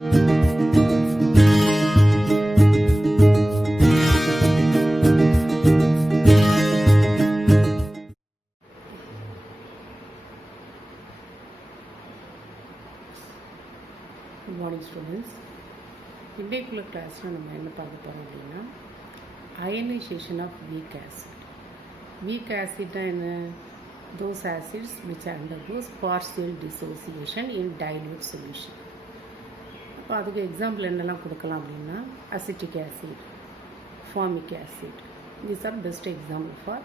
Good morning students. இன்றைக்குள்ள கிளாஸில் நம்ம என்ன பார்க்க போகிறோம் அப்படின்னா ionisation of weak acid. Weak ஆசிட்னா என்ன? those acids which undergoes partial dissociation in dilute solution. அப்போ அதுக்கு எக்ஸாம்பிள் என்னெல்லாம் கொடுக்கலாம் அப்படின்னா acetic acid, formic acid, these are best example for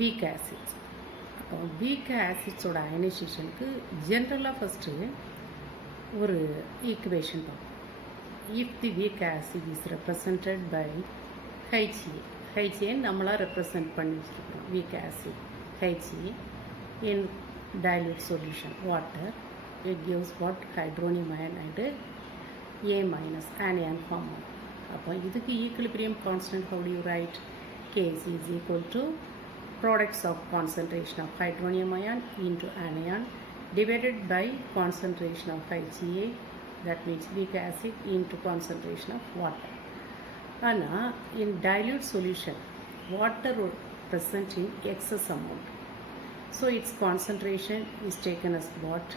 weak acids. அப்போ வீக் ஆசிட்ஸோட அயனைசேஷனுக்கு ஜென்ரலாக ஃபஸ்ட்டு ஒரு ஈக்குவேஷன் பார்ப்போம். If the weak acid is represented by HA நம்மளாக ரெப்ரசன்ட் பண்ணி வச்சுருக்கோம். Weak acid HA in dilute solution water, it gives what? Hydronium ion and A minus anion form. அப்போ இதுக்கு equilibrium constant how do you write? Kc is equal to products of concentration of hydronium ion into anion divided by concentration of HCl, that means weak acid, into concentration of water. ஆனால் in dilute solution water present in excess amount, so its concentration is taken as what?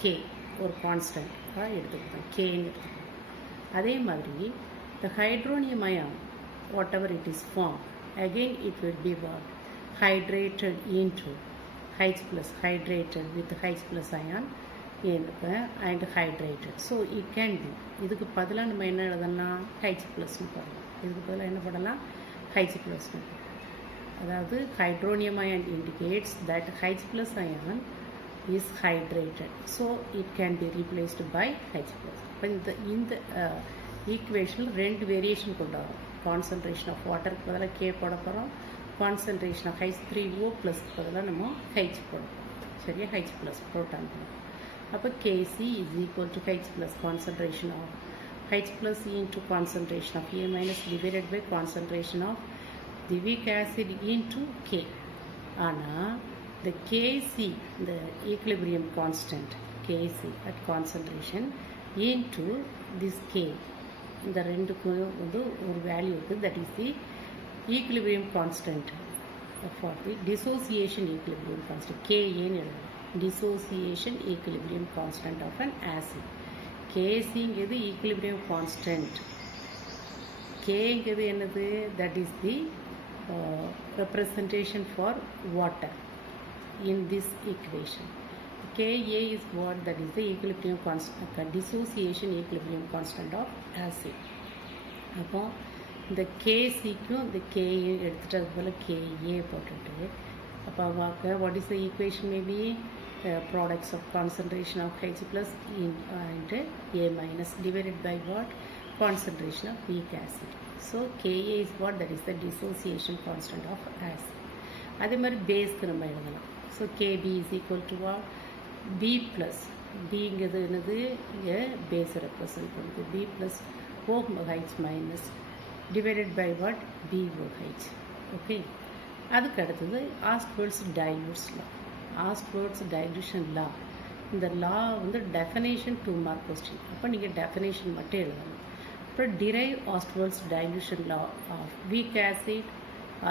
K, or constant எடுத்துக்கலாம், K ன்னு எடுத்துக்கலாம். அதே மாதிரி the hydronium ion whatever it is formed, again it will be what? Hydrated into H plus, hydrated with H plus ion and hydrated. So it can be, இதுக்கு பதிலாக நம்ம என்ன எழுதலாம்? H ப்ளஸ்னு போடலாம். இதுக்கு பதிலாக என்ன போடலாம்? H ப்ளஸ்னு. அதாவது hydronium ion indicates that H plus ion is hydrated, so it can be replaced by H plus. இப்போ இந்த ஈக்குவேஷனில் ரெண்டு வேரியேஷன் கொண்டு வரும். கான்சன்ட்ரேஷன் ஆஃப் வாட்டருக்கு பதிலாக K போட போகிறோம், கான்சன்ட்ரேஷன் ஆஃப் H3O ப்ளஸ்க்கு பதிலாக நம்ம H போடும். சரியா? H ப்ளஸ் ப்ரோட்டான் போடும். அப்போ Kc is equal to H plus concentration of H plus into concentration of A minus divided by concentration of the weak acid into K. ஆனால் the Kc, the equilibrium constant Kc at concentration into this K, இந்த ரெண்டுக்கும் வந்து ஒரு value இருக்குது, that is the equilibrium constant for the dissociation equilibrium constant, Ka ன்னு எழுதலாம். dissociation equilibrium constant of an acid. Kc ங்கிறது equilibrium constant, K ங்கிறது என்னது? that is the representation for water in this equation. Ka is what? that is the equilibrium constant, dissociation equilibrium constant of acid. அப்போ இந்த Kcக்கும் இந்த Ka எடுத்துகிட்டு அது போல் Ka போட்டுட்டு அப்போ what is the equation? maybe products of concentration of H plus and A minus divided by what? Concentration of weak acid. So Ka is what? that is the dissociation constant of acid. அதே மாதிரி பேஸ்க்கு நம்ம எழுதலாம். So Kb is equal to what? B plus, Bங்கிறது என்னது? இங்கே base represent பண்ணுது. B plus OH minus divided by what? BOH. Okay, அதுக்கு அடுத்தது ஆஸ்ட்வேர்ட்ஸ் டைல்யூட்ஸ் லா. ஆஸ்ட்வேர்ட்ஸ் dilution லா, இந்த லா வந்து டெஃபனேஷன் 2 மார்க் கொஸ்டின். அப்போ நீங்கள் டெஃபனேஷன் மட்டும் எழுதணும். அப்புறம் derive Ostwald's dilution law of weak acid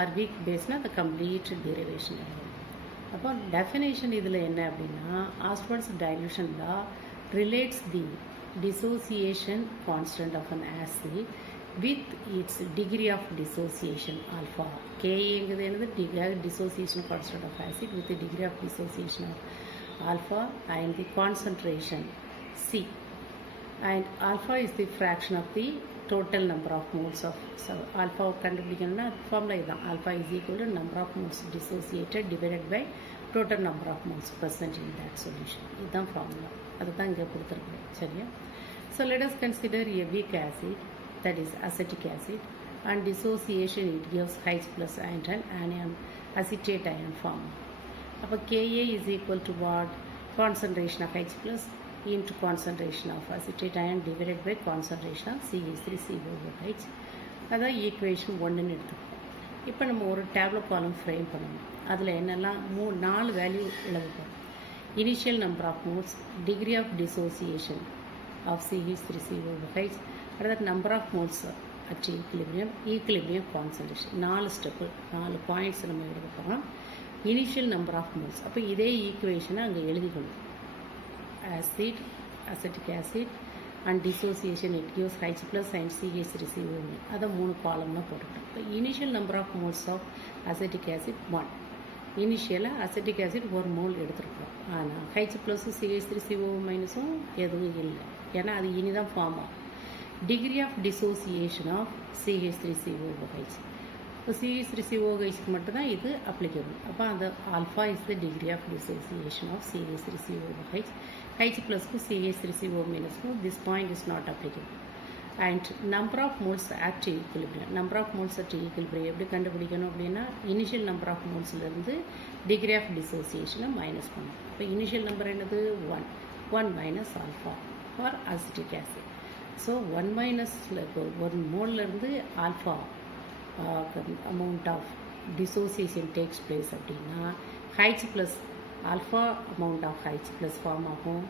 or weak பேஸ்னால் அந்த கம்ப்ளீட் டெரிவேஷன் எழுதணும். அப்போ டெஃபனேஷன் இதில் என்ன அப்படின்னா, Ostwald's dilution law relates the dissociation constant of an acid with its degree of dissociation alpha. Ka ங்கிறது என்னது? dissociation constant of acid with the degree of dissociation of alpha and the concentration C. And alpha is the fraction of the total number of moles of, so alpha கண்டுபிடிக்கணும்னா formula இதுதான். alpha is equal to number of moles dissociated divided by total number of moles present in that solution. இதுதான் formula, அதுதான் இங்கே கொடுத்துருக்குறேன். சரியா? So let us consider a weak acid, that is acetic acid, and dissociation it gives H plus and an anion, acetate ion form. அப்போ Ka is equal to what? concentration of H plus into concentration of acetate ion divided by concentration of CH3COOH. அதான் equation 1ன்னு எடுத்துக்கோம். இப்போ நம்ம ஒரு tablet column frame பண்ணணும். அதில் என்னெல்லாம் 4 value எழுதுவோம். Initial number of moles, degree of dissociation, of CH3COOH. Another number of moles at equilibrium concentration. 4 step 4 points நம்ம எழுத போகிறோம். Initial number of moles. அப்போ இதே ஈக்குவேஷனை அங்கே எழுதிக்கணும். Acid, acetic acid and dissociation it gives H plus and CH3COOH. அதை 3 காலம்னா போட்டுட்டோம். இப்போ initial number of moles of acetic acid 1. இனிஷியலாக அசிட்டிக் ஆசிட் 1 மோல் எடுத்துருக்கோம். ஆனால் H plus CH3COOH எதுவும் இல்லை, ஏன்னா அது இனிதான் ஃபார்ம் ஆகும். Degree of dissociation of CH3COOH. இப்போ CH3COOHக்கு மட்டும்தான் இது அப்ளிகபிள். அப்போ அந்த alpha is the degree of dissociation of CH3COOH. H ப்ளஸ்க்கு CH3COOH this point is not applicable. And number of moles at equilibrium. Number of moles at equilibrium எப்படி கண்டுபிடிக்கணும் அப்படின்னா, இனிஷியல் நம்பர் ஆஃப் மோல்ஸ்லேருந்து டிகிரி ஆஃப் டிசோசியேஷனை minus பண்ணணும். இப்போ initial number என்னது 1 minus alpha for acetic acid. So 1 மைனஸில் இப்போ 1 மோல்லேருந்து alpha amount of dissociation takes place அப்படின்னா H plus alpha amount of H plus form ஆகும்,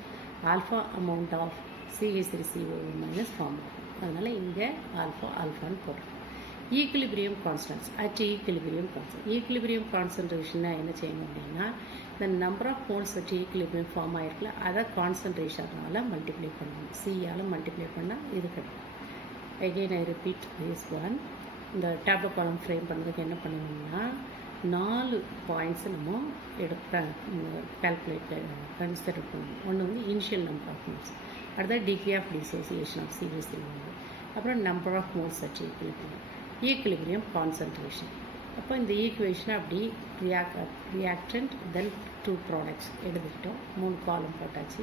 alpha amount of CH3COOH minus form ஆகும். அதனால் இங்கே ஆல்ஃபான்னு போடுறோம். Equilibrium constants at equilibrium constant. Equilibrium கான்சன்ட்ரேஷன்னா என்ன செய்யணும் அப்படின்னா, இந்த number of moles at equilibrium form ஆகிருக்குல்ல, அதை கான்சன்ட்ரேஷனால் மல்டிப்ளை பண்ணணும். சியால் மல்டிப்ளை பண்ணால் இது கிடைக்கும். Again I repeat this one. இந்த டேப்லெட் காலம் ஃப்ரேம் பண்ணுறதுக்கு என்ன பண்ணணும்னா, 4 பாயிண்ட்ஸ் நம்ம கால்குலேட் கன்சிடர் பண்ணணும். ஒன்று வந்து இனிஷியல் நம்பர் ஆஃப் மோல்ஸ், அடுத்தது degree of dissociation of CH3COOH, அப்புறம் number of moles at equilibrium concentration. அப்போ இந்த ஈக்குவேஷனை அப்படி ரியாக்டன்ட் தென் 2 ப்ராடக்ட்ஸ் எடுத்துக்கிட்டோம். 3 காலம் போட்டாச்சு.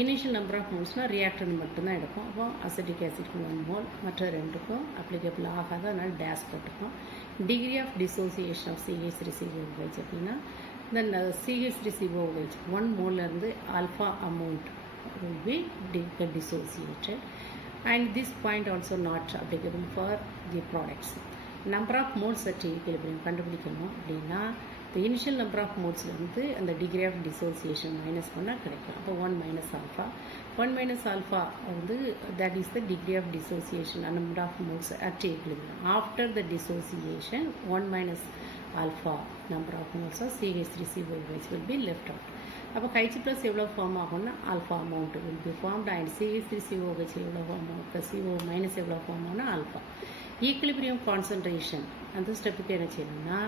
இனிஷியல் நம்பர் ஆஃப் மோல்ஸ்னால் ரியாக்டன்ட் மட்டும்தான் எடுக்கும். அப்போ அசிட்டிக் ஆசிட்க்கு 1 மோல், மற்ற 2க்கும் அப்ளிகபிள் ஆகாத, அதனால் டேஸ் போட்டுக்கோம். Degree of dissociation of CH3COOH அப்படின்னா, தென் CH3COOH 1 மோல்லேருந்து alpha amount will be dissociated, and this point also not applicable for the products. Number of moles at equilibrium கண்டுபிடிக்கணும் அப்படின்னா, the initial number of மோல்ஸ்லேருந்து அந்த degree of dissociation minus பண்ணால் கிடைக்கும். அப்போ 1 minus alpha, 1 minus alpha வந்து that is the degree of dissociation and number of moles at equilibrium. After the dissociation 1 minus alpha number of moles of CH3COOH will be left out. அப்போ H plus எவ்வளோ form ஆகும்னா alpha amount will be formed, and CH3COOH எவ்வளோ form ஆகும், plus CO minus எவ்வளோ form ஆகும்னா alpha. Equilibrium concentration அந்த ஸ்டெப்புக்கு என்ன செய்யணும்னா,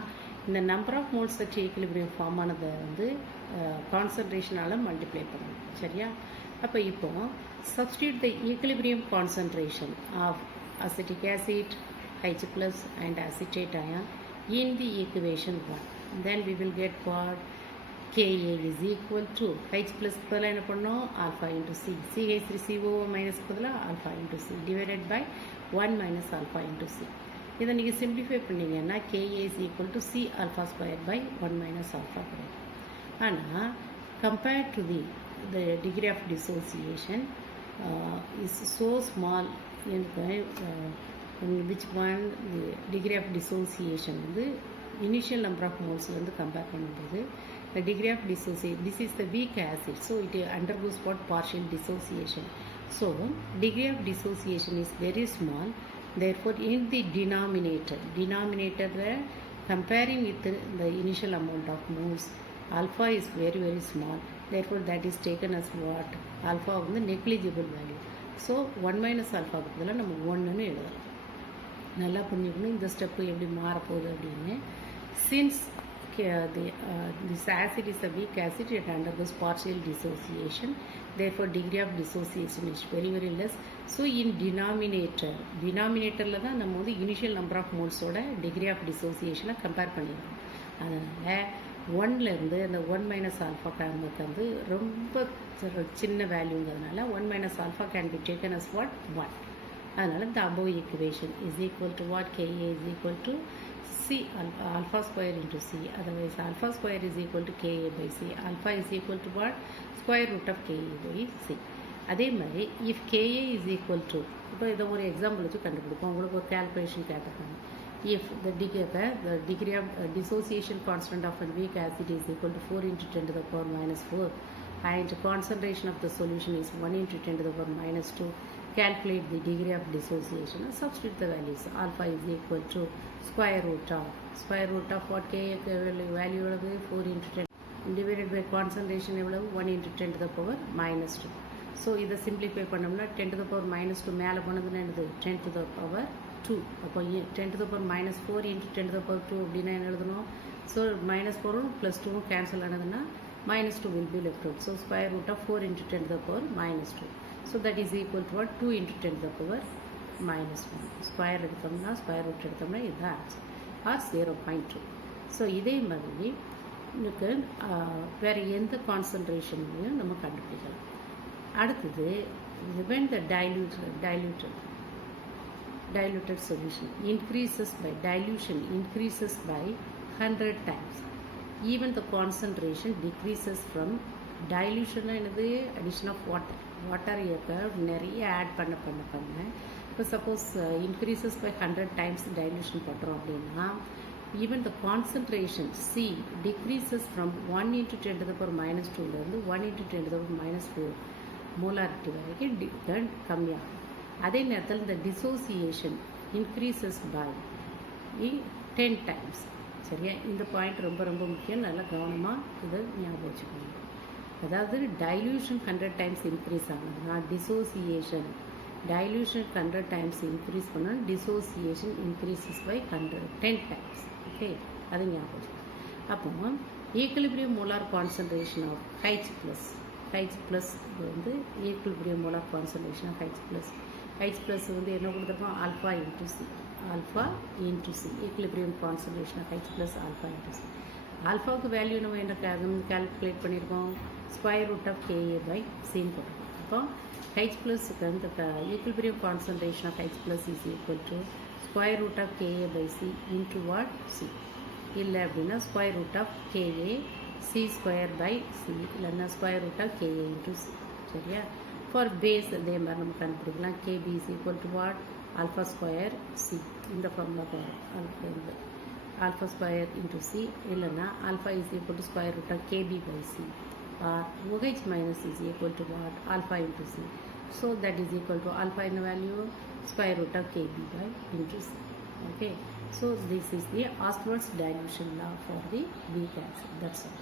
இந்த number of moles at equilibrium form ஆனதை வந்து கான்சன்ட்ரேஷனால் மல்டிப்ளை பண்ணணும். சரியா? அப்போ இப்போ substitute the equilibrium concentration of acetic acid, H plus and acetate ion in the equation 1. Then we will get what? Ka is equal to H plus பதிலாக என்ன பண்ணோம், alpha into C, CH3COOH minus பதிலாக alpha into C divided by 1 minus alpha into C. இதை நீங்கள் simplify பண்ணிங்கன்னா Ka is equal to C alpha square by 1 minus alpha கிடைக்கும். ஆனால் compared to the degree of dissociation is so small in which one the degree of dissociation வந்து initial number of மோல்ஸ்லேருந்து compare பண்ணும்போது the degree of dissociation, this is the weak acid, so it undergoes what? Partial dissociation. So degree of dissociation is very small, therefore in the denominator comparing with the initial amount of moles, alpha is very very small, therefore that is taken as what? Alpha வந்து negligible value. So 1 minus alpha பதிலாக நம்ம 1ன்னு எழுதலாம். நல்லா புரிஞ்சுக்கணும் இந்த step எப்படி மாறப்போகுது அப்படின்னு. Since this acid is a weak acid, it undergoes partial dissociation, therefore degree of dissociation is very very less. So in denominatorல தான் நம்ம வந்து initial number of மோல்ஸோட degree of dissociation compare பண்ணிடுறோம். அதனால் 1லேருந்து அந்த 1 மைனஸ் ஆல்ஃபா நமக்கு வந்து ரொம்ப சின்ன வேல்யூங்கிறதுனால 1 minus alpha can be taken as what? 1. அதனால் the above equation is equal to what? Ka is equal to C alpha square into C, otherwise alpha square is equal to Ka by C. Alpha is equal to what? Square root of Ka by C. அதே மாதிரி if Ka is equal to, இப்போ இதை ஒரு example வச்சு கண்டுபிடிப்போம். உங்களுக்கு ஒரு calculation கேட்டிருக்காங்க. If the degree of dissociation constant of a weak acid is equal to 4 into 10 to the power minus 4, and concentration of the solution is 1 into 10 to the power minus 2. Calculate the degree of dissociation. Substitute the values. Alpha is equal to square root of what K value 4 into 10 divided by concentration 1 into 10 to the power minus 2. So இதை simplify பண்ணோம்னா 10 to the power minus 2 மேலே போனதுன்னா என்னது 10 to the power 2. அப்போ 10 to the power minus 4 into 10 to the power 2 அப்படின்னா என்ன எழுதணும்? So minus 4 plus 2 cancel ஆனதுன்னா minus 2 will be left out. So square root of 4 into 10 to the power minus 2. So that is equal to what? 2 into 10 to the power minus 1. Square எடுத்தோம்னா square root எடுத்தோம்னா இதுதான் ஆச்சு R 0.2. So இதே மாதிரி எனக்கு வேறு எந்த கான்சன்ட்ரேஷன்லையும் நம்ம கண்டுபிடிக்கலாம். அடுத்தது when the diluted solution increases by dilution increases by 100 times, even the concentration decreases from dilution என்னது addition of water நிறைய ஆட் பண்ண இப்போ suppose increases by 100 times dilution பண்ணுறோம் அப்படின்னா even the concentration C decreases from 1 into 10 to the power minus 2 இருந்து 1 into 10 to the power minus 4 molarity வரைக்கும் கம்மியாகும். அதே நேரத்தில் இந்த dissociation increases by 10 times. சரியா? இந்த பாயிண்ட் ரொம்ப ரொம்ப முக்கியம். நல்லா கவனமாக இதை ஞாபகம் வச்சுக்கணும். அதாவது dilution 100 times increase ஆகுதுன்னா dissociation 100 times increase பண்ணால் dissociation increases by 10 times. Okay, அது ஞாபகம். அப்போ equilibrium molar concentration of H plus வந்து equilibrium molar concentration of H plus வந்து என்ன கொடுத்துருக்கோம்? Alpha into C equilibrium concentration of H plus alpha into C. ஆல்ஃபாவுக்கு value நம்ம என்ன கால்குலேட் பண்ணியிருக்கோம்? Square root of KA by சின்னு போட்டிருக்கோம். அப்போ H ப்ளஸ்க்கு வந்து equilibrium concentration of H plus is equal to square root of KA by C into what? C. இல்லை அப்படின்னா square root of KA C square by C, இல்லைன்னா square root of KA into C. சரியா? For base அதே மாதிரி நம்ம கண்டுபிடிக்கலாம். KB is equal to what? Alpha square C. இந்த formula போகிறோம். ஆல்ஃபா ஸ்கொயர் இன்ட்டு சி, இல்லைன்னா alpha is equal to square root of KB by C, or OH minus is equal to what? Alpha into C. So that is equal to alpha in value square root of KB by into C. Okay. So this is the ostwalds dilution law for the weak acid. That's all.